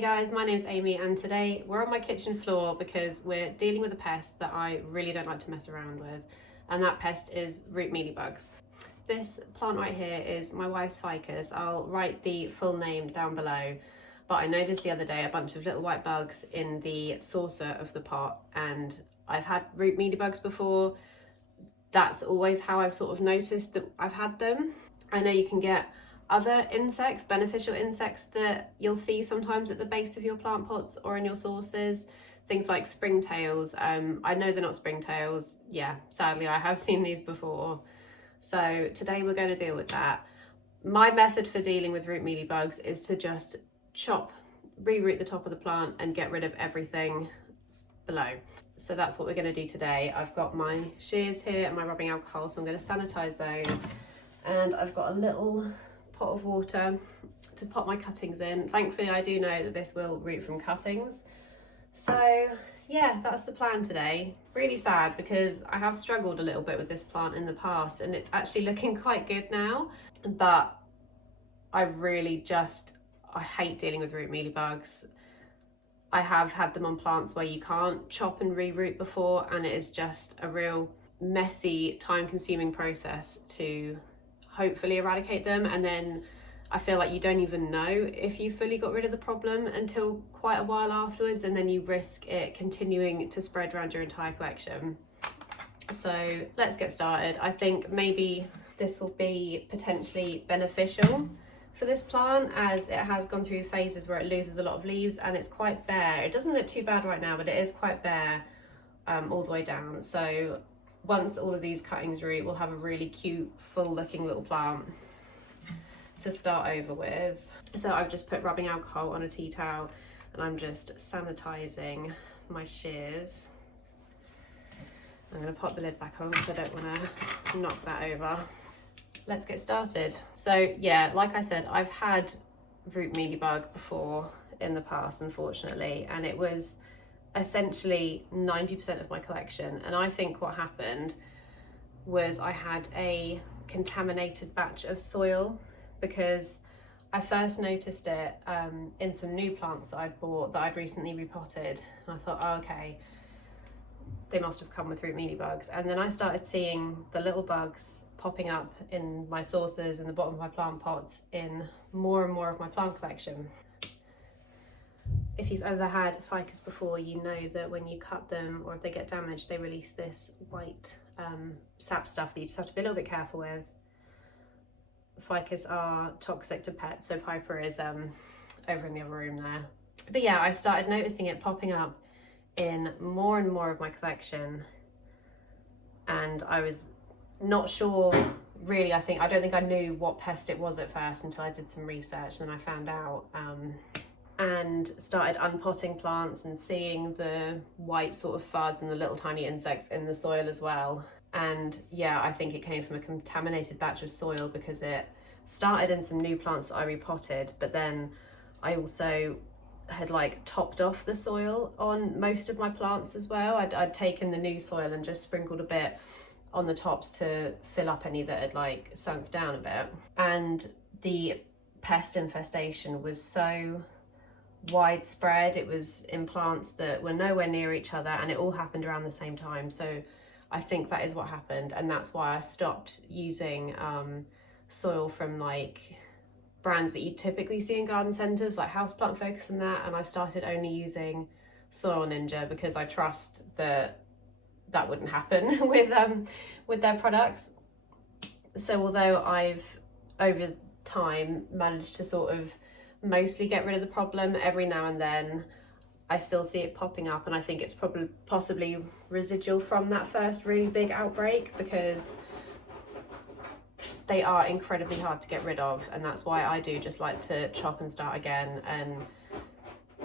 Hey guys, my name's Amy and today we're on my kitchen floor because we're dealing with a pest that I really don't like to mess around with, and that pest is root mealybugs. This plant right here is my wife's ficus. I'll write the full name down below, but I noticed the other day a bunch of little white bugs in the saucer of the pot, and I've had root mealybugs before. That's always how I've sort of noticed that I've had them. I know you can get other insects, beneficial insects that you'll see sometimes at the base of your plant pots or in your saucers, things like springtails. I know they're not springtails. Yeah, sadly I have seen these before. So today we're going to deal with that. My method for dealing with root mealybugs is to just reroot the top of the plant and get rid of everything below. So that's what we're going to do today. I've got my shears here and my rubbing alcohol, so I'm going to sanitize those. And I've got a little pot of water to pop my cuttings in. Thankfully I do know that this will root from cuttings. So yeah, that's the plan today. Really sad because I have struggled a little bit with this plant in the past and it's actually looking quite good now, but I hate dealing with root mealybugs. I have had them on plants where you can't chop and reroot before, and it is just a real messy, time-consuming process to hopefully eradicate them, and then I feel like you don't even know if you fully got rid of the problem until quite a while afterwards, and then you risk it continuing to spread around your entire collection. So let's get started. I think maybe this will be potentially beneficial for this plant, as it has gone through phases where it loses a lot of leaves and it's quite bare. It doesn't look too bad right now, but it is quite bare all the way down. So once all of these cuttings root, we'll have a really cute, full looking little plant to start over with. So I've just put rubbing alcohol on a tea towel and I'm just sanitizing my shears. I'm going to pop the lid back on because I don't want to knock that over. Let's get started. So yeah, like I said, I've had root mealybug before in the past, unfortunately, and it was essentially 90% of my collection. And I think what happened was I had a contaminated batch of soil, because I first noticed it in some new plants that I'd bought that I'd recently repotted, and I thought, oh, okay, they must have come with root mealybugs. And then I started seeing the little bugs popping up in my saucers and the bottom of my plant pots in more and more of my plant collection. If you've ever had ficus before, you know that when you cut them or if they get damaged, they release this white sap stuff that you just have to be a little bit careful with. Ficus are toxic to pets, so Piper is over in the other room there. But yeah, I started noticing it popping up in more and more of my collection, and I was not sure really. I don't think I knew what pest it was at first until I did some research, and I found out and started unpotting plants and seeing the white sort of fuds and the little tiny insects in the soil as well. And yeah, I think it came from a contaminated batch of soil, because it started in some new plants that I repotted, but then I also had like topped off the soil on most of my plants as well. I'd taken the new soil and just sprinkled a bit on the tops to fill up any that had like sunk down a bit. And the pest infestation was so widespread. It was in plants that were nowhere near each other, and it all happened around the same time. So I think that is what happened, and that's why I stopped using soil from like brands that you typically see in garden centres like Houseplant Focus and that, and I started only using Soil Ninja because I trust that wouldn't happen with their products. So although I've over time managed to sort of mostly get rid of the problem, every now and then I still see it popping up, and I think it's possibly residual from that first really big outbreak, because they are incredibly hard to get rid of, and that's why I do just like to chop and start again and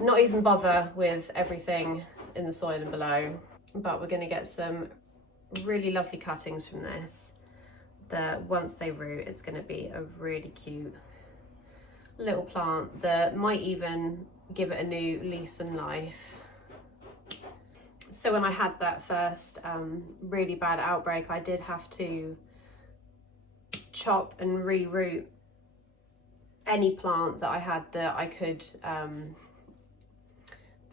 not even bother with everything in the soil and below. But we're going to get some really lovely cuttings from this, that once they root, it's going to be a really cute little plant that might even give it a new lease and life. So when I had that first really bad outbreak, I did have to chop and reroot any plant that I had that I could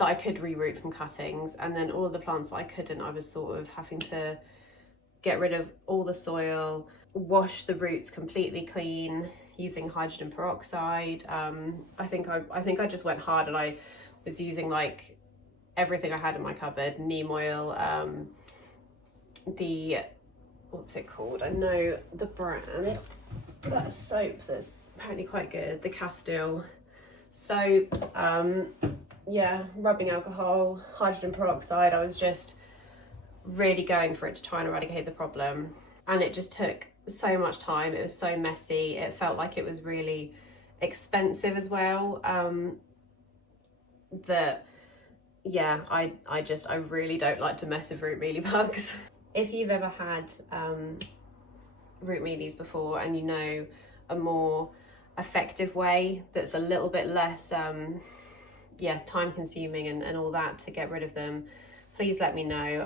that I could reroot from cuttings, and then all of the plants that I couldn't, I was sort of having to get rid of all the soil, wash the roots completely clean using hydrogen peroxide. I think I just went hard, and I was using like everything I had in my cupboard, neem oil, the, what's it called? I know the brand, that soap that's apparently quite good, the Castile soap, yeah, rubbing alcohol, hydrogen peroxide. I was just really going for it to try and eradicate the problem, and it just took so much time. It was so messy. It felt like it was really expensive as well. That, yeah, I really don't like to mess with root mealybugs. If you've ever had root mealies before, and you know a more effective way that's a little bit less yeah, time consuming and all that to get rid of them, please let me know.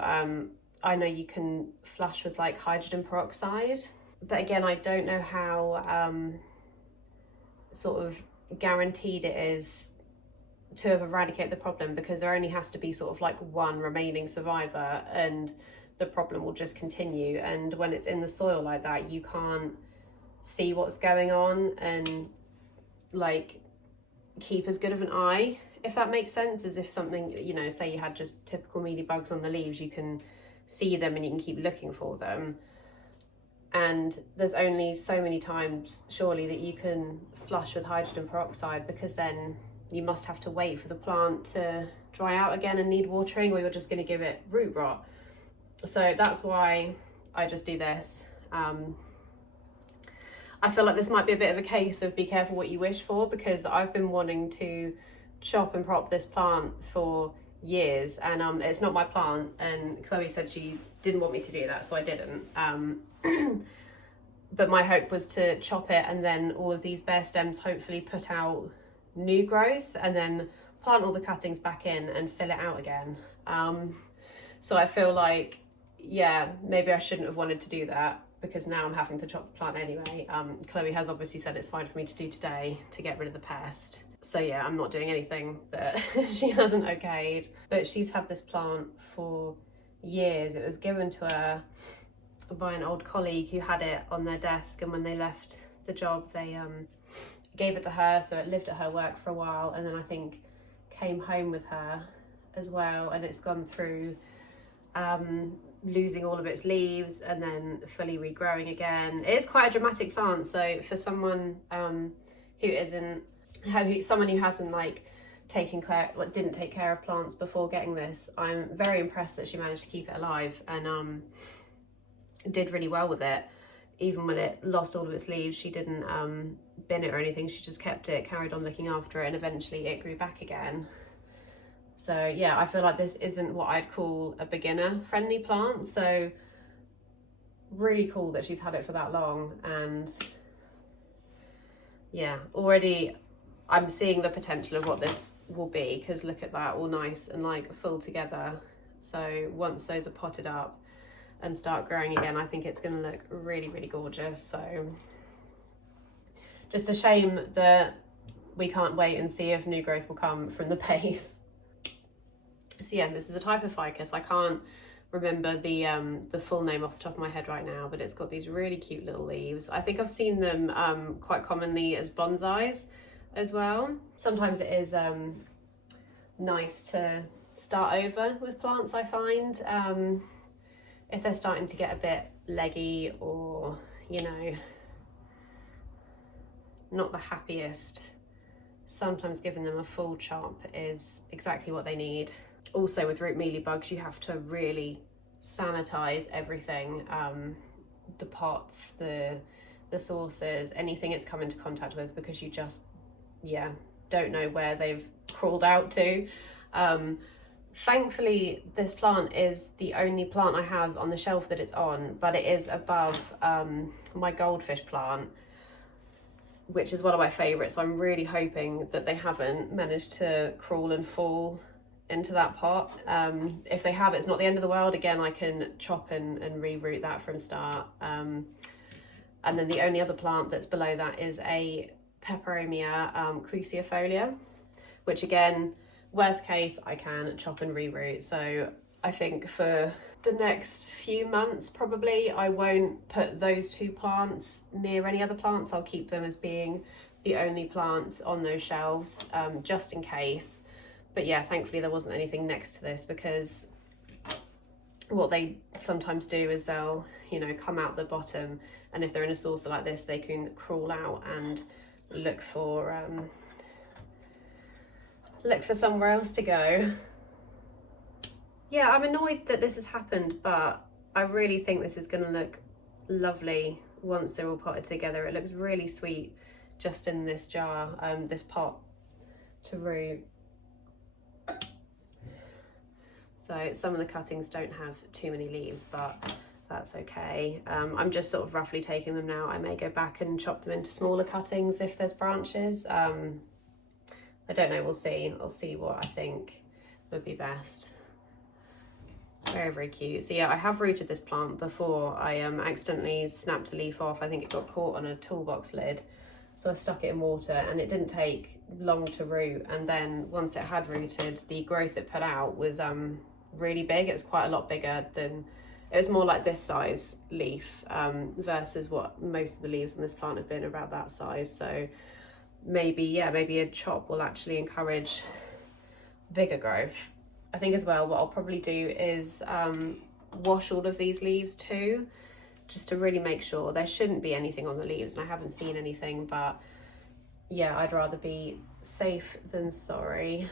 I know you can flush with like hydrogen peroxide, but again, I don't know how sort of guaranteed it is to have eradicated the problem, because there only has to be sort of like one remaining survivor and the problem will just continue. And when it's in the soil like that, you can't see what's going on and like keep as good of an eye, if that makes sense, as if something, you know, say you had just typical mealybugs on the leaves, you can see them and you can keep looking for them. And there's only so many times surely that you can flush with hydrogen peroxide, because then you must have to wait for the plant to dry out again and need watering, or you're just going to give it root rot. So that's why I just do this. I feel like this might be a bit of a case of be careful what you wish for, because I've been wanting to chop and prop this plant for years, and it's not my plant, and Chloe said she didn't want me to do that, so I didn't. But my hope was to chop it, and then all of these bare stems hopefully put out new growth, and then plant all the cuttings back in and fill it out again. So I feel like, yeah, maybe I shouldn't have wanted to do that, because now I'm having to chop the plant anyway. Chloe has obviously said it's fine for me to do today to get rid of the pest. So yeah, I'm not doing anything that she hasn't okayed. But she's had this plant for years. It was given to her by an old colleague who had it on their desk, and when they left the job, they gave it to her, so it lived at her work for a while, and then I think came home with her as well, and it's gone through losing all of its leaves and then fully regrowing again. It is quite a dramatic plant, so for someone someone who hasn't like didn't take care of plants before getting this, I'm very impressed that she managed to keep it alive and did really well with it. Even when it lost all of its leaves, she didn't bin it or anything. She just kept it, carried on looking after it, and eventually it grew back again. So yeah, I feel like this isn't what I'd call a beginner friendly plant, so really cool that she's had it for that long. And yeah, already I'm seeing the potential of what this will be, because look at that, all nice and like full together. So once those are potted up and start growing again, I think it's going to look really, really gorgeous. So just a shame that we can't wait and see if new growth will come from the base. So yeah, this is a type of ficus. I can't remember the full name off the top of my head right now, but it's got these really cute little leaves. I think I've seen them quite commonly as bonsais as well. Sometimes it is nice to start over with plants, I find. If they're starting to get a bit leggy, or, you know, not the happiest, sometimes giving them a full chop is exactly what they need. Also with root mealybugs, you have to really sanitize everything, the pots, the sources, anything it's come into contact with, because you just, yeah, don't know where they've crawled out to. Thankfully, this plant is the only plant I have on the shelf that it's on, but it is above my goldfish plant, which is one of my favourites. So I'm really hoping that they haven't managed to crawl and fall into that pot. If they have, it's not the end of the world. Again, I can chop and reroot that from start. And then the only other plant that's below that is a Peperomia cruciifolia, which again worst case, I can chop and reroot. So I think for the next few months, probably, I won't put those two plants near any other plants. I'll keep them as being the only plants on those shelves, just in case. But yeah, thankfully there wasn't anything next to this, because what they sometimes do is they'll, you know, come out the bottom, and if they're in a saucer like this, they can crawl out and look for somewhere else to go. Yeah, I'm annoyed that this has happened, but I really think this is going to look lovely once they're all potted together. It looks really sweet just in this jar, this pot to root. So some of the cuttings don't have too many leaves, but that's okay. I'm just sort of roughly taking them now. I may go back and chop them into smaller cuttings if there's branches. I don't know, we'll see. I'll see what I think would be best. Very, very cute. So yeah, I have rooted this plant before. I accidentally snapped a leaf off. I think it got caught on a toolbox lid. So I stuck it in water, and it didn't take long to root. And then once it had rooted, the growth it put out was really big. It was quite a lot bigger than, it was more like this size leaf, versus what most of the leaves on this plant have been, about that size. So maybe, yeah, maybe a chop will actually encourage bigger growth. I think as well, what I'll probably do is wash all of these leaves too, just to really make sure. There shouldn't be anything on the leaves, and I haven't seen anything, but yeah, I'd rather be safe than sorry.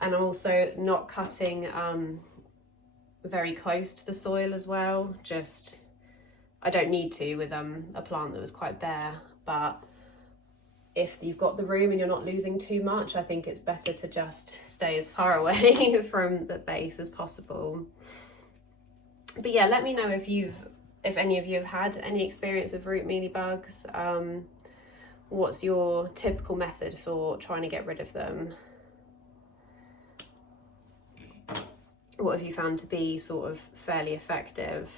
And I'm also not cutting very close to the soil as well. Just, I don't need to with a plant that was quite bare, but if you've got the room and you're not losing too much, I think it's better to just stay as far away from the base as possible. But yeah, let me know if any of you have had any experience with root mealybugs. What's your typical method for trying to get rid of them? What have you found to be sort of fairly effective?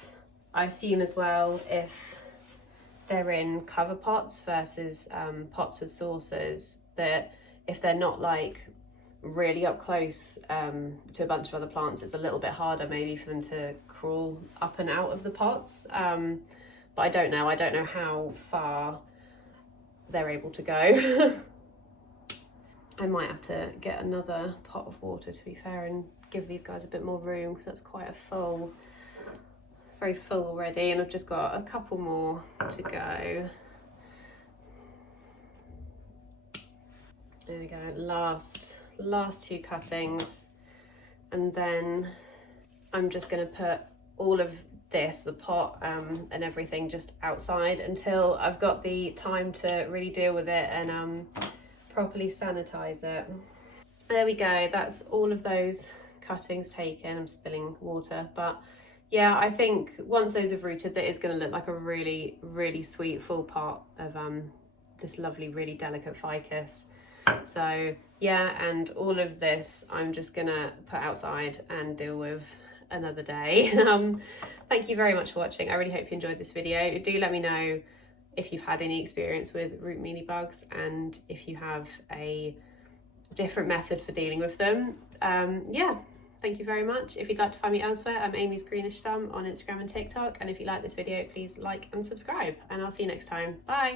I assume as well, if they're in cover pots versus pots with saucers, that if they're not like really up close to a bunch of other plants, it's a little bit harder maybe for them to crawl up and out of the pots. But I don't know how far they're able to go. I might have to get another pot of water, to be fair, and give these guys a bit more room, because that's quite very full already, and I've just got a couple more to go. There we go, last two cuttings, and then I'm just going to put all of this, the pot and everything, just outside until I've got the time to really deal with it and properly sanitize it. There we go, that's all of those cuttings taken. I'm spilling water, but yeah, I think once those have rooted, that is going to look like a really, really sweet full pot of this lovely, really delicate ficus. So yeah, and all of this I'm just gonna put outside and deal with another day. Thank you very much for watching. I really hope you enjoyed this video. Do let me know if you've had any experience with root mealybugs, and if you have a different method for dealing with them. Yeah, thank you very much. If you'd like to find me elsewhere, I'm Amy's Greenish Thumb on Instagram and TikTok. And if you like this video, please like and subscribe, and I'll see you next time. Bye.